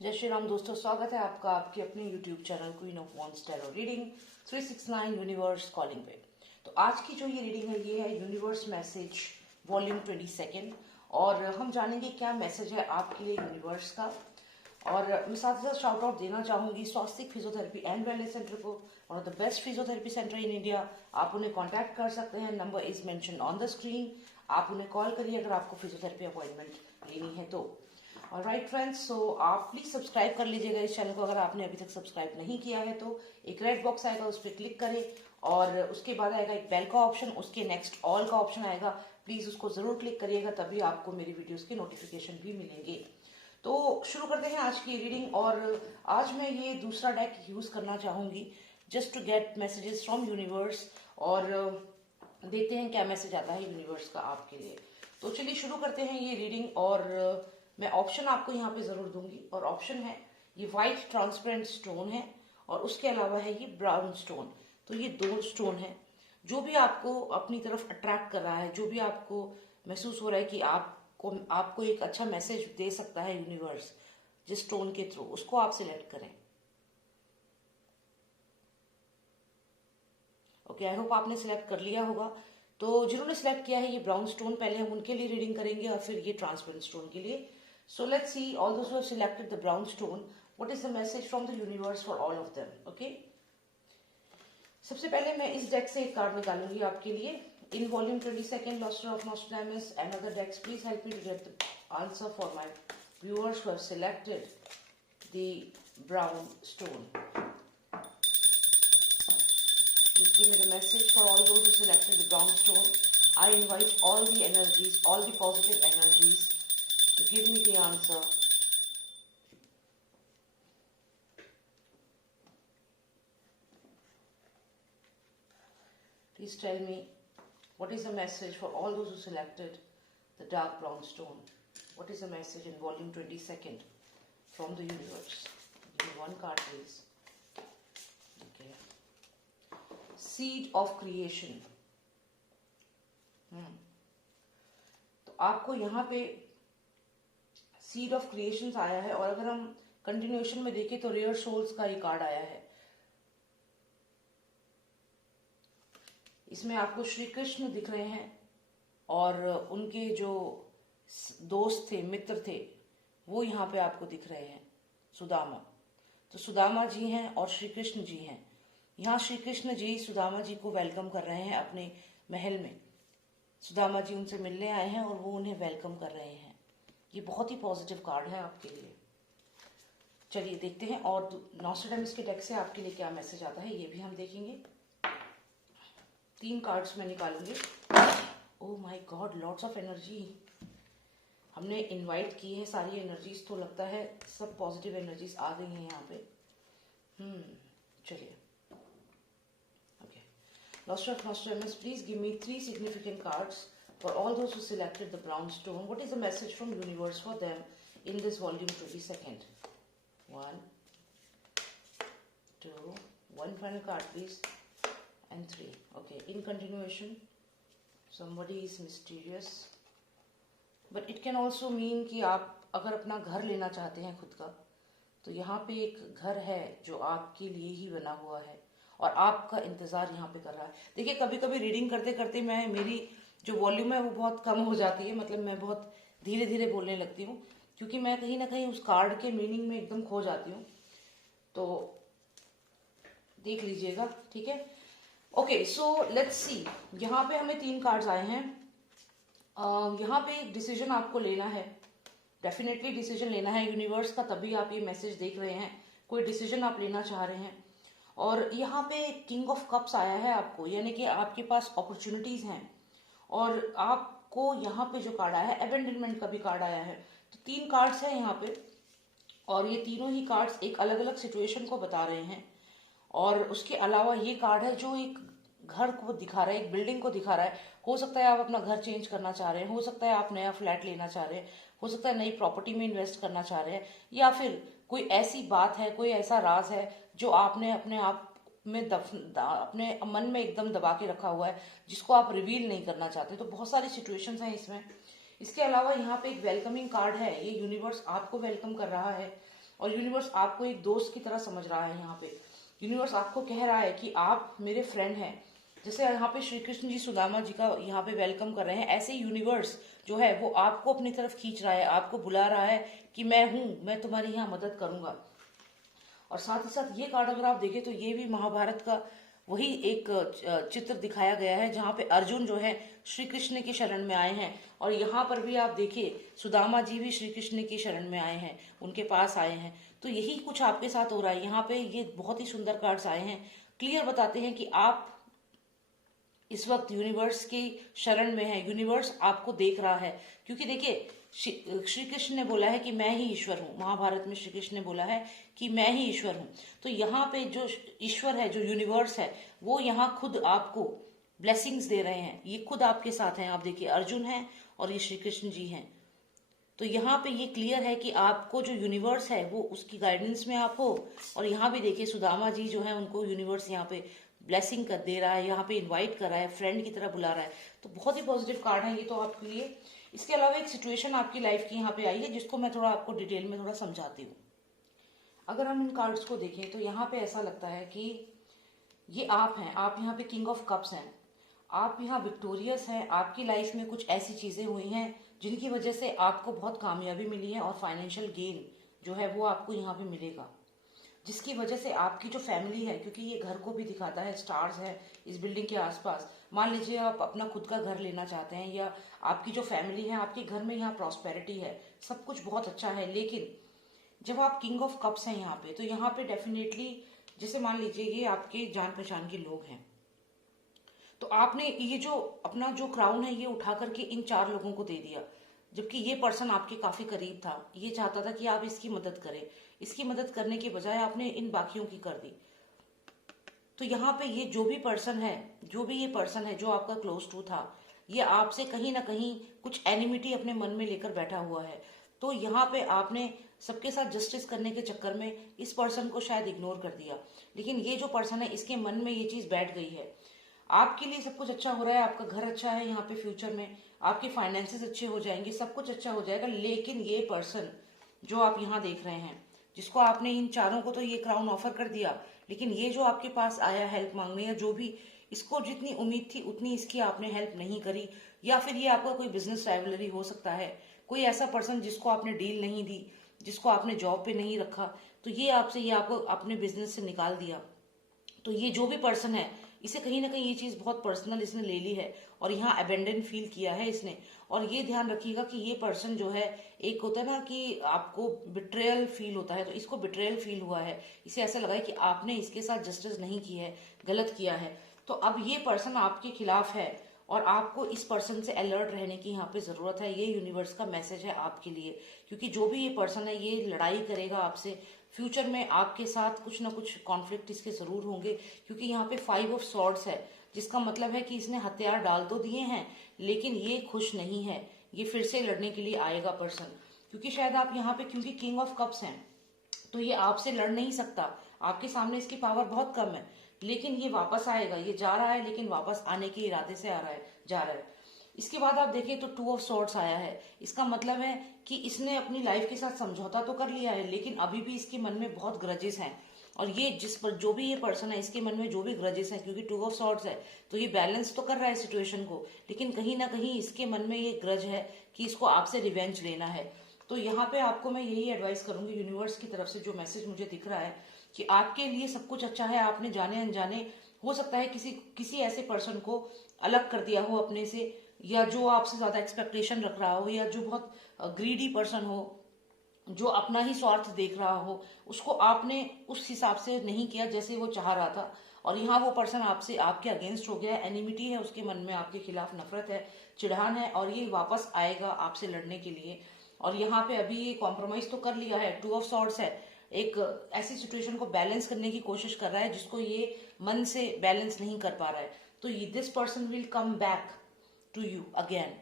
जय श्री राम दोस्तों, स्वागत है आपका आपके अपने YouTube channel queen of wands tarot reading 369 universe calling पे। तो आज की जो ये रीडिंग है ये है यूनिवर्स मैसेज वॉल्यूम 22 और हम जानेंगे क्या मैसेज है आपके लिए यूनिवर्स का। और मैं साथ ही साथ शाउट आउट देना चाहूंगी स्वास्तिक फिजियोथेरेपी एंड वेलनेस सेंटर को, one of the best physiotherapy centre in India. आप उन्हें कॉन्टैक्ट कर सकते हैं, number is mention on the screen. आप उन्हें कॉल करिए अगर आपको फिजियोथेरेपी अपॉइंटमेंट लेनी है तो। ऑलराइट फ्रेंड्स, सो आप प्लीज सब्सक्राइब कर लीजिएगा इस चैनल को अगर आपने अभी तक सब्सक्राइब नहीं किया है तो। एक रेड बॉक्स आएगा, उस पर क्लिक करें और उसके बाद आएगा एक बेल का ऑप्शन, उसके नेक्स्ट ऑल का ऑप्शन आएगा। प्लीज उसको जरूर क्लिक करिएगा, तभी आपको मेरी वीडियोस के नोटिफिकेशन भी मिलेंगे। तो शुरू करते हैं आज की रीडिंग। और आज मैं ये दूसरा डेक यूज करना चाहूंगी just to get messages from universe और देखते हैं क्या मैसेज आता है यूनिवर्स का आपके लिए। तो चलिए शुरू करते हैं ये रीडिंग। और मैं ऑप्शन आपको यहाँ पे जरूर दूंगी और ऑप्शन है ये व्हाइट ट्रांसपेरेंट स्टोन है और उसके अलावा है ये ब्राउन स्टोन। तो ये दो स्टोन है जो भी आपको अपनी तरफ अट्रैक्ट कर रहा है, जो भी आपको महसूस हो रहा है कि आपको एक अच्छा मैसेज दे सकता है यूनिवर्स जिस स्टोन के थ्रू, उसको आप सिलेक्ट करें। ओके, आई होप आपने सिलेक्ट कर लिया होगा। तो जिन्होंने सिलेक्ट किया है ये ब्राउन स्टोन, पहले हम उनके लिए रीडिंग करेंगे और फिर ये ट्रांसपेरेंट स्टोन के लिए। So let's see all those who have selected the brown stone. What is the message from the universe for all of them? Okay. सबसे पहले मैं इस डेक से एक कार्ड निकालूंगी आपके लिए। In volume 22, Luster of Nostradamus and other decks, please help me to get the answer for my viewers who have selected the brown stone. Please give me the message for all those who selected the brown stone. I invite all the energies, all the positive energies to give me the answer. Please tell me what is the message for all those who selected the dark brown stone. What is the message in volume 22 from the universe? Give me one card please. Okay. Seed of creation. तो आपको यहाँ पे seed of creation आया है और अगर हम continuation में देखें तो रेयर सोल्स का ये कार्ड आया है। इसमें आपको श्री कृष्ण दिख रहे हैं और उनके जो दोस्त थे, मित्र थे, वो यहाँ पे आपको दिख रहे हैं, सुदामा। तो सुदामा जी हैं और श्री कृष्ण जी हैं। यहाँ श्री कृष्ण जी सुदामा जी को वेलकम कर रहे हैं अपने महल में। सुदामा जी उनसे मिलने आए हैं और वो उन्हें वेलकम कर रहे हैं। ये बहुत ही पॉजिटिव कार्ड है आपके लिए। चलिए देखते हैं और नॉस्ट्रेडामस के डेक से आपके लिए क्या मैसेज आता है ये भी हम देखेंगे। 3 कार्ड्स मैं निकालूंगी। Oh my god, lots of energy. हमने इनवाइट की है सारी एनर्जीज, तो लगता है सब पॉजिटिव एनर्जीज आ गई हैं यहाँ पे। चलिए okay. Lost of Nostradamus, please give me 3 significant cards for all those who selected the brown stone. What is the message from universe for them in this volume 22? 1, 2, 1 final card please, and 3. Okay, in continuation, somebody is mysterious, but it can also mean कि आप अगर अपना घर लेना चाहते हैं खुद का, तो यहाँ पे एक घर है जो आपके लिए ही बना हुआ है और आपका इंतजार यहाँ पे कर रहा है। देखिए, कभी कभी रीडिंग करते करते मेरी जो वॉल्यूम है वो बहुत कम हो जाती है, मतलब मैं बहुत धीरे धीरे बोलने लगती हूँ क्योंकि मैं कहीं ना कहीं उस कार्ड के मीनिंग में एकदम खो जाती हूँ। तो देख लीजिएगा, ठीक है। Okay, so let's see. यहाँ पे हमें 3 कार्ड्स आए हैं। यहाँ पे एक डिसीजन आपको लेना है, डेफिनेटली डिसीजन लेना है यूनिवर्स का, तभी आप ये मैसेज देख रहे हैं। कोई डिसीजन आप लेना चाह रहे हैं और यहाँ पे किंग ऑफ कप्स आया है आपको, यानी कि आपके पास अपॉर्चुनिटीज हैं। और आपको यहाँ पे जो कार्ड आया है, अबेंडनमेंट का भी कार्ड आया है। तो 3 कार्ड्स हैं यहाँ पे और ये तीनों ही कार्ड्स एक अलग अलग सिचुएशन को बता रहे हैं। और उसके अलावा ये कार्ड है जो एक घर को दिखा रहा है, एक बिल्डिंग को दिखा रहा है। हो सकता है आप अपना घर चेंज करना चाह रहे हैं, हो सकता है आप नया फ्लैट लेना चाह रहे हैं, हो सकता है नई प्रॉपर्टी में इन्वेस्ट करना चाह रहे हैं, या फिर कोई ऐसी बात है, कोई ऐसा राज है जो आपने अपने आप में अपने मन में एकदम दबा के रखा हुआ है, जिसको आप रिवील नहीं करना चाहते। तो बहुत सारी सिचुएशंस हैं इसमें। इसके अलावा यहाँ पे एक वेलकमिंग कार्ड है, ये यूनिवर्स आपको वेलकम कर रहा है और यूनिवर्स आपको एक दोस्त की तरह समझ रहा है। यहाँ पे यूनिवर्स आपको कह रहा है कि आप मेरे फ्रेंड हैं। जैसे यहाँ पे श्री कृष्ण जी सुदामा जी का यहाँ पे वेलकम कर रहे हैं, ऐसे यूनिवर्स जो है वो आपको अपनी तरफ खींच रहा है, आपको बुला रहा है कि मैं हूं, मैं तुम्हारी यहाँ मदद करूंगा। और साथ ही साथ ये कार्ड अगर आप देखें तो ये भी महाभारत का वही एक चित्र दिखाया गया है, जहाँ पे अर्जुन जो है श्री कृष्ण की शरण में आए हैं। और यहाँ पर भी आप देखिए सुदामा जी भी श्री कृष्ण की शरण में आए हैं, उनके पास आए हैं। तो यही कुछ आपके साथ हो रहा है। यहाँ पे ये बहुत ही सुंदर कार्ड्स आए हैं, क्लियर बताते हैं कि आप इस वक्त यूनिवर्स की शरण में है। यूनिवर्स आपको देख रहा है, क्योंकि देखिए श्री कृष्ण ने बोला है कि मैं ही ईश्वर हूँ। महाभारत में श्री कृष्ण ने बोला है कि मैं ही ईश्वर हूँ। तो यहाँ पे जो ईश्वर है, जो यूनिवर्स है, वो यहाँ खुद आपको ब्लेसिंग्स दे रहे हैं। ये खुद आपके साथ हैं। आप देखिए अर्जुन है और ये श्री कृष्ण जी हैं। तो यहाँ पे ये क्लियर है कि आपको जो यूनिवर्स है वो उसकी गाइडेंस में आप हो। और यहाँ भी देखिए सुदामा जी जो है उनको यूनिवर्स यहाँ पे ब्लेसिंग कर दे रहा है, यहाँ पे इनवाइट कर रहा है, फ्रेंड की तरह बुला रहा है। तो बहुत ही पॉजिटिव कार्ड है ये तो आपके लिए। इसके अलावा एक सिचुएशन आपकी लाइफ की यहाँ पे आई है, जिसको मैं थोड़ा आपको डिटेल में थोड़ा समझाती हूँ। अगर हम इन कार्ड्स को देखें तो यहाँ पे ऐसा लगता है कि ये आप हैं, आप यहाँ पे किंग ऑफ कप्स हैं, आप यहाँ विक्टोरियस हैं। आपकी लाइफ में कुछ ऐसी चीजें हुई हैं जिनकी वजह से आपको बहुत कामयाबी मिली है और फाइनेंशियल गेन जो है वो आपको यहाँ पे मिलेगा, जिसकी वजह से आपकी जो फैमिली है, क्योंकि ये घर को भी दिखाता है, स्टार्स है इस बिल्डिंग के आसपास। मान लीजिए आप अपना खुद का घर लेना चाहते हैं, या आपकी जो फैमिली है, आपके घर में यहाँ प्रॉस्पेरिटी है, सब कुछ बहुत अच्छा है। लेकिन जब आप किंग ऑफ कप्स हैं यहाँ पे, तो यहाँ पे डेफिनेटली जैसे मान लीजिए ये आपके जान पहचान के लोग हैं, तो आपने ये जो अपना जो क्राउन है ये उठा करके इन 4 लोगों को दे दिया, जबकि ये पर्सन आपके काफी करीब था। ये चाहता था कि आप इसकी मदद करें। इसकी मदद करने के बजाय आपने इन बाकियों की कर दी। तो यहाँ पे ये जो भी पर्सन है, जो आपका क्लोज टू था, ये आपसे कहीं ना कहीं कुछ एनिमिटी अपने मन में लेकर बैठा हुआ है। तो यहाँ पे आपने सबके साथ जस्टिस करने के चक्कर में इस पर्सन को शायद इग्नोर कर दिया। लेकिन ये जो पर्सन है, इसके मन में ये चीज बैठ गई है। आपके लिए सब कुछ अच्छा हो रहा है, आपका घर अच्छा है, यहाँ पे फ्यूचर में आपके फाइनेंसेस अच्छे हो जाएंगे, सब कुछ अच्छा हो जाएगा। लेकिन ये पर्सन जो आप यहाँ देख रहे हैं, जिसको आपने इन 4 को तो ये क्राउन ऑफर कर दिया, लेकिन ये जो आपके पास आया हेल्प मांगने, या जो भी इसको जितनी उम्मीद थी उतनी इसकी आपने हेल्प नहीं करी, या फिर ये आपका कोई बिजनेस राइवलरी हो सकता है, कोई ऐसा पर्सन जिसको आपने डील नहीं दी, जिसको आपने जॉब पे नहीं रखा, तो ये आपको अपने बिजनेस से निकाल दिया। तो ये जो भी पर्सन है, इसे कहीं ना कहीं ये चीज बहुत पर्सनल इसने ले ली है, और यहाँ अबेंडन फील किया है इसने। और ये ध्यान रखिएगा कि ये पर्सन जो है, एक होता है ना कि आपको बिट्रेयल फील होता है, तो इसको बिट्रेयल फील हुआ है। इसे ऐसा लगा है कि आपने इसके साथ जस्टिस नहीं की है, गलत किया है। तो अब ये पर्सन आपके खिलाफ है, और आपको इस पर्सन से अलर्ट रहने की यहाँ पे जरूरत है। ये यूनिवर्स का मैसेज है आपके लिए, क्योंकि जो भी ये पर्सन है ये लड़ाई करेगा आपसे। फ्यूचर में आपके साथ कुछ ना कुछ कॉन्फ्लिक्ट इसके जरूर होंगे, क्योंकि यहाँ पे 5 ऑफ सॉर्ड्स है, जिसका मतलब है कि इसने हथियार डाल तो दिए हैं, लेकिन ये खुश नहीं है। ये फिर से लड़ने के लिए आएगा पर्सन, क्योंकि शायद आप यहाँ पे, क्योंकि किंग ऑफ कप्स हैं, तो ये आपसे लड़ नहीं सकता। आपके सामने इसकी पावर बहुत कम है, लेकिन ये वापस आएगा। ये जा रहा है, लेकिन वापस आने के इरादे से जा रहा है। इसके बाद आप देखिए तो 2 ऑफ सॉर्ड्स आया है। इसका मतलब है कि इसने अपनी लाइफ के साथ समझौता तो कर लिया है, लेकिन अभी भी इसके मन में बहुत ग्रजेस हैं। और ये जो भी ये पर्सन है, इसके मन में जो भी ग्रजेस हैं, क्योंकि 2 ऑफ सॉर्ड्स है, तो ये बैलेंस तो कर रहा है सिचुएशन को, लेकिन कहीं ना कहीं इसके मन में ये ग्रज है कि इसको आपसे रिवेंज लेना है। तो यहाँ पे आपको मैं यही एडवाइस करूंगी, यूनिवर्स की तरफ से जो मैसेज मुझे दिख रहा है कि आपके लिए सब कुछ अच्छा है। आपने जाने अनजाने, हो सकता है किसी ऐसे पर्सन को अलग कर दिया हो अपने से, या जो आपसे ज्यादा एक्सपेक्टेशन रख रहा हो, या जो बहुत ग्रीडी पर्सन हो, जो अपना ही स्वार्थ देख रहा हो, उसको आपने उस हिसाब से नहीं किया जैसे वो चाह रहा था, और यहाँ वो पर्सन आपसे आपके अगेंस्ट हो गया है। एनिमिटी है उसके मन में, आपके खिलाफ नफरत है, चिढ़ान है, और ये वापस आएगा आपसे लड़ने के लिए। और यहाँ पे अभी ये कॉम्प्रोमाइज तो कर लिया है, 2 ऑफ सॉर्ड्स है, एक ऐसी सिचुएशन को बैलेंस करने की कोशिश कर रहा है जिसको ये मन से बैलेंस नहीं कर पा रहा है। तो this person will come back to you again.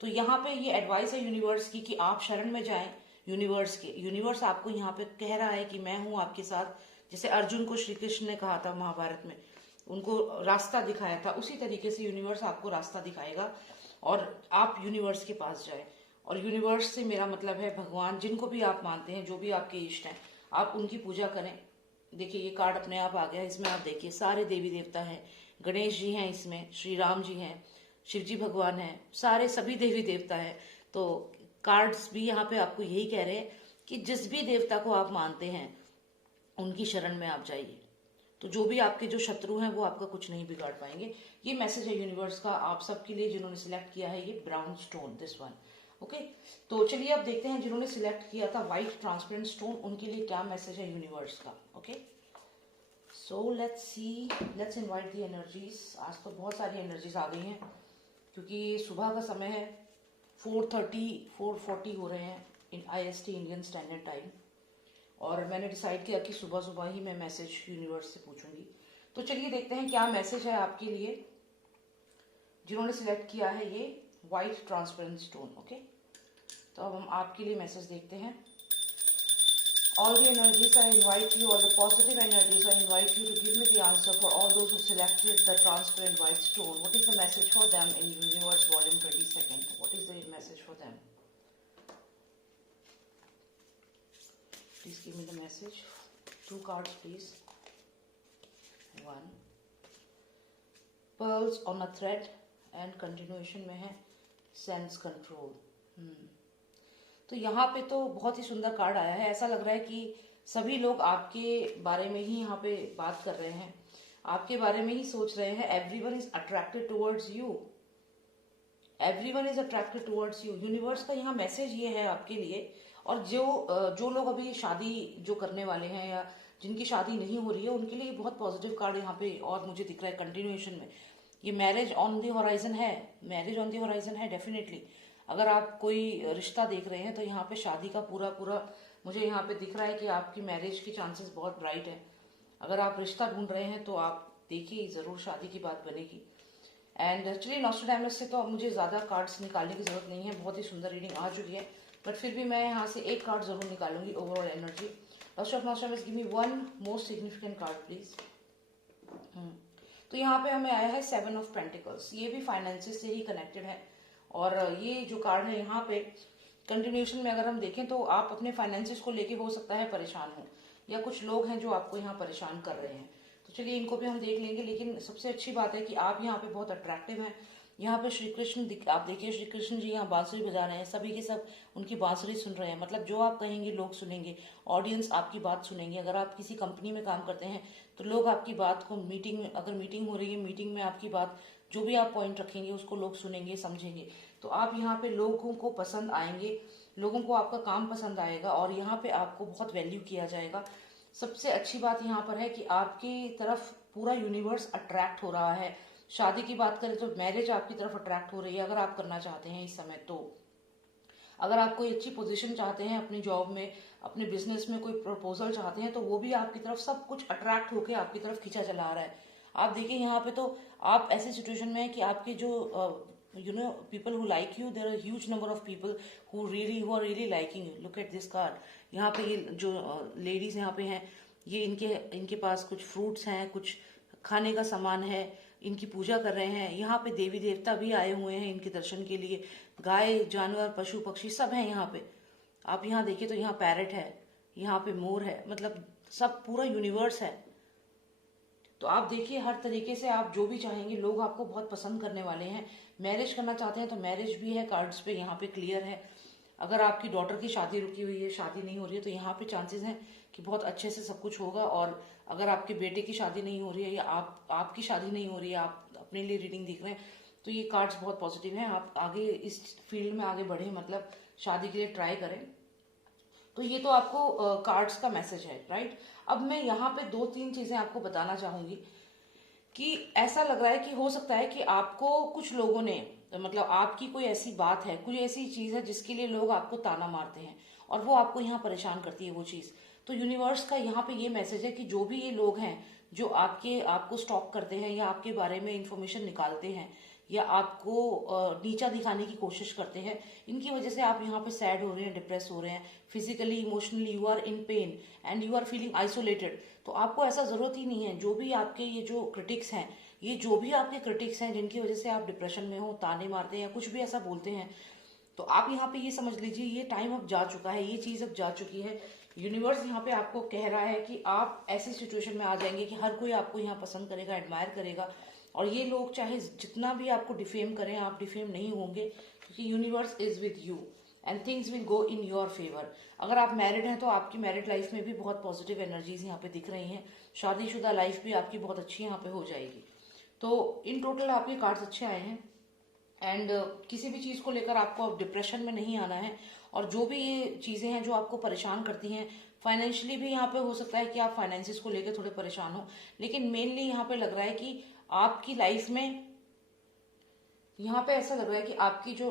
तो यहाँ पे ये एडवाइस है यूनिवर्स की कि आप शरण में जाएं यूनिवर्स के। यूनिवर्स आपको यहाँ पे कह रहा है कि मैं हूं आपके साथ। जैसे अर्जुन को श्री कृष्ण ने कहा था महाभारत में, उनको रास्ता दिखाया था, उसी तरीके से यूनिवर्स आपको रास्ता दिखाएगा, और आप यूनिवर्स के पास जाए। और यूनिवर्स से मेरा मतलब है भगवान, जिनको भी आप मानते हैं, जो भी आपके इष्ट हैं, आप उनकी पूजा करें। देखिए ये कार्ड अपने आप आ गया, इसमें आप देखिए सारे देवी देवता हैं, गणेश जी हैं, इसमें श्री राम जी हैं, शिव जी भगवान हैं, सारे सभी देवी देवता हैं। तो कार्ड्स भी यहाँ पे आपको यही कह रहे हैं कि जिस भी देवता को आप मानते हैं उनकी शरण में आप जाइए, तो जो भी आपके जो शत्रु हैं वो आपका कुछ नहीं बिगाड़ पाएंगे। ये मैसेज है यूनिवर्स का आप सबके लिए जिन्होंने सिलेक्ट किया है ये brown stone, this one. Okay, तो चलिए अब देखते हैं जिन्होंने सिलेक्ट किया था व्हाइट ट्रांसपेरेंट स्टोन, उनके लिए क्या मैसेज है यूनिवर्स का। Okay, so let's see, let's invite the energies. आज तो बहुत सारी एनर्जीज आ गई हैं क्योंकि सुबह का समय है, 4:40 हो रहे हैं इन IST इंडियन स्टैंडर्ड टाइम, और मैंने डिसाइड किया कि सुबह सुबह ही मैं मैसेज यूनिवर्स से पूछूंगी। तो चलिए देखते हैं क्या मैसेज है आपके लिए जिन्होंने सिलेक्ट किया है ये व्हाइट ट्रांसपेरेंट स्टोन। ओके, तो अब हम आपके लिए मैसेज देखते हैं। All the energies I invite you, all the positive energies I invite you to give me the answer for all those who selected the transparent white stone. What is the message for them in Universe Volume 22nd? What is the message for them? Please give me the message. 2 cards, please. 1. Pearls on a thread, and continuation में है sense control. तो यहाँ पे तो बहुत ही सुंदर card आया है। ऐसा लग रहा है कि सभी लोग आपके बारे में ही यहाँ पे बात कर रहे हैं, आपके बारे में ही सोच रहे हैं। Everyone is attracted towards you, everyone is attracted towards you. Universe का यहाँ मैसेज ये है आपके लिए। और जो लोग अभी शादी जो करने वाले हैं या जिनकी शादी नहीं हो रही है उनके लिए बहुत पॉजिटिव कार्ड यहाँ पे और मुझे दिख रहा है कंटिन्यूएशन में। ये मैरिज ऑन द होराइजन है, मैरिज ऑन द होराइजन है डेफिनेटली। अगर आप कोई रिश्ता देख रहे हैं तो यहाँ पे शादी का पूरा मुझे यहाँ पे दिख रहा है कि आपकी मैरिज की चांसेस बहुत ब्राइट है। अगर आप रिश्ता ढूंढ रहे हैं तो आप देखिए जरूर शादी की बात बनेगी। एंड एक्चुअली नॉस्ट्रेडामस से तो अब मुझे ज़्यादा कार्ड्स निकालने की जरूरत नहीं है, बहुत ही सुंदर रीडिंग आ चुकी है, बट फिर भी मैं यहाँ से एक कार्ड जरूर निकालूंगी overall energy. Lost of Nostradamus, give me 1 most significant card please. तो यहाँ पे हमें आया है 7 ऑफ पेंटिकल्स, ये भी फाइनेंसिस से ही कनेक्टेड है। और ये जो कार्ड है यहाँ पे कंटिन्यूएशन में अगर हम देखें तो आप अपने फाइनेंसिस को लेके हो सकता है परेशान हो, या कुछ लोग हैं जो आपको यहाँ परेशान कर रहे हैं। तो चलिए इनको भी हम देख लेंगे, लेकिन सबसे अच्छी बात है कि आप यहाँ पे बहुत अट्रैक्टिव हैं। यहाँ पे श्री कृष्ण आप देखिए, श्री कृष्ण जी यहाँ बांसुरी बजा रहे हैं, सभी के सब उनकी बांसुरी सुन रहे हैं। मतलब जो आप कहेंगे लोग सुनेंगे, ऑडियंस आपकी बात सुनेंगे। अगर आप किसी कंपनी में काम करते हैं तो लोग आपकी बात को मीटिंग में, अगर मीटिंग हो रही है, मीटिंग में आपकी बात जो भी आप पॉइंट रखेंगे उसको लोग सुनेंगे, समझेंगे। तो आप यहाँ पे लोगों को पसंद आएंगे, लोगों को आपका काम पसंद आएगा और यहाँ पे आपको बहुत वैल्यू किया जाएगा। सबसे अच्छी बात यहाँ पर है कि आपकी तरफ पूरा यूनिवर्स अट्रैक्ट हो रहा है। शादी की बात करें तो मैरिज आपकी तरफ अट्रैक्ट हो रही है अगर आप करना चाहते हैं इस समय। तो अगर आप कोई अच्छी पोजीशन चाहते हैं अपनी जॉब में, अपने बिजनेस में कोई प्रपोजल चाहते हैं, तो वो भी आपकी तरफ सब कुछ अट्रैक्ट होकर आपकी तरफ खींचा चला आ रहा है। आप देखिए यहाँ पे तो आप ऐसी सिचुएशन में है कि आपके जो people who like you, there are a huge number of people who are really liking you. Look at this card. यहाँ पे ये जो लेडीज यहाँ पे हैं, ये इनके पास कुछ फ्रूट्स हैं, कुछ खाने का सामान है, इनकी पूजा कर रहे हैं। यहाँ पे देवी देवता भी आए हुए हैं इनके दर्शन के लिए, गाय जानवर पशु पक्षी सब हैं यहाँ पे। आप यहाँ देखिए तो यहाँ पैरट है, यहाँ पे मोर है, मतलब सब पूरा यूनिवर्स है। तो आप देखिए हर तरीके से आप जो भी चाहेंगे लोग आपको बहुत पसंद करने वाले हैं। मैरिज करना चाहते हैं तो मैरिज भी है, कार्ड्स पे यहाँ पे क्लियर है। अगर आपकी डॉटर की शादी रुकी हुई है, शादी नहीं हो रही है, तो यहाँ पे चांसेस हैं कि बहुत अच्छे से सब कुछ होगा। और अगर आपके बेटे की शादी नहीं हो रही है या आपकी शादी नहीं हो रही है, आप अपने लिए रीडिंग देख रहे हैं, तो ये कार्ड्स बहुत पॉजिटिव हैं। आप आगे इस फील्ड में आगे बढ़े, मतलब शादी के लिए ट्राई करें। तो ये तो आपको कार्ड्स का मैसेज है, राइट। अब मैं यहाँ पे 2-3 चीजें आपको बताना चाहूंगी कि ऐसा लग रहा है कि हो सकता है कि आपको कुछ लोगों ने, मतलब आपकी कोई ऐसी बात है, कोई ऐसी चीज है जिसके लिए लोग आपको ताना मारते हैं और वो आपको यहाँ परेशान करती है वो चीज। तो यूनिवर्स का यहाँ पे ये मैसेज है कि जो भी ये लोग हैं जो आपको स्टॉक करते हैं या आपके बारे में इंफॉर्मेशन निकालते हैं या आपको नीचा दिखाने की कोशिश करते हैं, इनकी वजह से आप यहाँ पे सैड हो रहे हैं, डिप्रेस हो रहे हैं, physically emotionally you are in pain and you are feeling isolated. तो आपको ऐसा जरूरत ही नहीं है। जो भी आपके ये जो क्रिटिक्स हैं, ये जो भी आपके क्रिटिक्स हैं जिनकी वजह से आप डिप्रेशन में हो, ताने मारते हैं या कुछ भी ऐसा बोलते हैं, तो आप यहाँ पे ये समझ लीजिए ये टाइम अब जा चुका है, ये चीज अब जा चुकी है। यूनिवर्स यहाँ पे आपको कह रहा है कि आप ऐसी सिचुएशन में आ जाएंगे कि हर कोई आपको यहाँ पसंद करेगा, एडमायर करेगा, और ये लोग चाहे जितना भी आपको डिफेम करें, आप डिफेम नहीं होंगे, क्योंकि universe is with you and things will go in your favour. अगर आप मैरिड हैं तो आपकी मैरिड लाइफ में भी बहुत पॉजिटिव एनर्जीज यहाँ पे दिख रही हैं। शादीशुदा लाइफ भी आपकी बहुत अच्छी यहाँ पे हो जाएगी। तो इन टोटल आपके कार्ड्स अच्छे आए हैं एंड किसी भी चीज को लेकर आपको अब डिप्रेशन में नहीं आना है। और जो भी ये चीजें हैं जो आपको परेशान करती हैं, फाइनेंशियली भी यहाँ पे हो सकता है कि आप फाइनेंसिस को लेकर थोड़े परेशान हो, लेकिन मेनली यहाँ पे लग रहा है कि आपकी लाइफ में, यहाँ पे ऐसा लग रहा है कि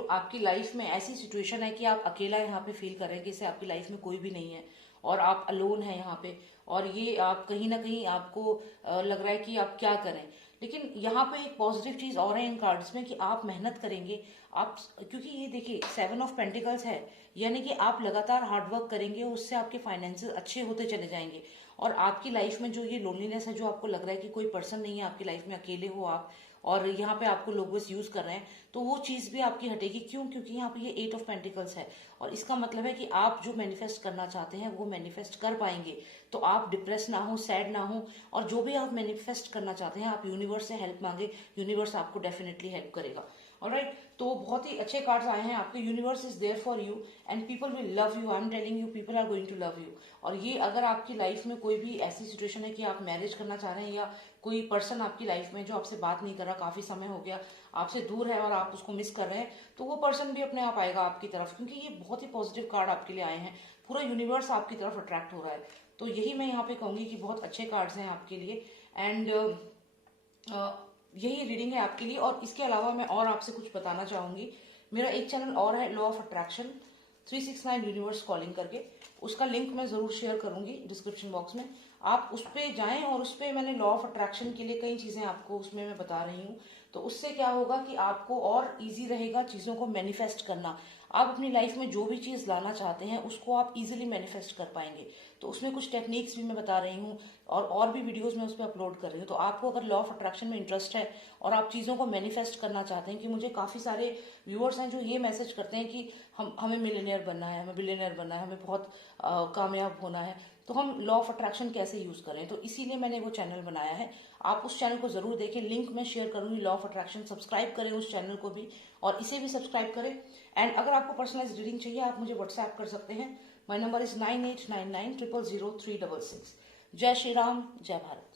आपकी लाइफ में ऐसी सिचुएशन है कि आप अकेला यहाँ पे फील कर रहे हैं कि जैसे आपकी लाइफ में कोई भी नहीं है और आप अलोन है यहाँ पे, और ये आप कहीं ना कहीं आपको लग रहा है कि आप क्या करें। लेकिन यहाँ पे एक पॉजिटिव चीज और है इन कार्ड्स में कि आप मेहनत करेंगे, आप, क्योंकि ये देखिए 7 ऑफ पेंटिकल्स है, यानी कि आप लगातार हार्डवर्क करेंगे, उससे आपके फाइनेंसेस अच्छे होते चले जाएंगे। और आपकी लाइफ में जो ये लोनलीनेस है, जो आपको लग रहा है कि कोई पर्सन नहीं है आपकी लाइफ में, अकेले हो आप और यहाँ पे आपको लोग बस यूज कर रहे हैं, तो वो चीज भी आपकी हटेगी। क्यों? क्योंकि यहाँ पे ये 8 ऑफ पेंटिकल्स है, और इसका मतलब है कि आप जो मैनिफेस्ट करना चाहते हैं वो मैनिफेस्ट कर पाएंगे। तो आप डिप्रेस ना हो, सैड ना हो, और जो भी आप मैनिफेस्ट करना चाहते हैं आप यूनिवर्स से हेल्प मांगे, यूनिवर्स आपको डेफिनेटली हेल्प करेगा। ऑलराइट, तो बहुत ही अच्छे कार्ड्स आए हैं आपके। Universe is there for you and people will love you, I am telling you, people are going to love you. और ये अगर आपकी लाइफ में कोई भी ऐसी सिचुएशन है कि आप मैरिज करना चाह रहे हैं, या कोई पर्सन आपकी लाइफ में जो आपसे बात नहीं कर रहा, काफी समय हो गया आपसे दूर है और आप उसको मिस कर रहे हैं, तो वो पर्सन भी अपने आप आएगा आपकी तरफ, क्योंकि ये बहुत ही पॉजिटिव कार्ड आपके लिए आए हैं। पूरा यूनिवर्स आपकी तरफ अट्रैक्ट हो रहा है। तो यही मैं यहाँ पे कहूंगी कि बहुत अच्छे कार्ड्स हैं आपके लिए। एंड यही रीडिंग है आपके लिए। और इसके अलावा मैं और आपसे कुछ बताना चाहूंगी। मेरा एक चैनल और है, law of attraction 369 universe calling करके, उसका लिंक मैं जरूर शेयर करूंगी डिस्क्रिप्शन बॉक्स में। आप उस पर जाएं और उस पर मैंने लॉ ऑफ अट्रैक्शन के लिए कई चीजें आपको उसमें मैं बता रही हूँ। तो उससे क्या होगा कि आपको और इजी रहेगा चीजों को मैनिफेस्ट करना। आप अपनी लाइफ में जो भी चीज लाना चाहते हैं उसको आप इजीली मैनिफेस्ट कर पाएंगे। तो उसमें कुछ टेक्निक्स भी मैं बता रही हूँ और भी वीडियोस मैं उस पर अपलोड कर रही हूँ। तो आपको अगर लॉ ऑफ अट्रैक्शन में इंटरेस्ट है और आप चीजों को मैनिफेस्ट करना चाहते हैं, कि मुझे काफी सारे व्यूअर्स हैं जो ये मैसेज करते हैं कि हमें मिलियनेयर बनना है, हमें बिलियनेयर बनना है, हमें बहुत कामयाब होना है, तो हम लॉ ऑफ अट्रैक्शन कैसे यूज करें। तो इसीलिए मैंने वो चैनल बनाया है। आप उस चैनल को जरूर देखें, लिंक मैं शेयर करूंगी लॉ ऑफ अट्रैक्शन। सब्सक्राइब करें उस चैनल को भी और इसे भी सब्सक्राइब करें। एंड अगर आपको पर्सनलाइज रीडिंग चाहिए आप मुझे व्हाट्सएप कर सकते हैं। My number is 9899000366। जय श्री राम, जय भारत।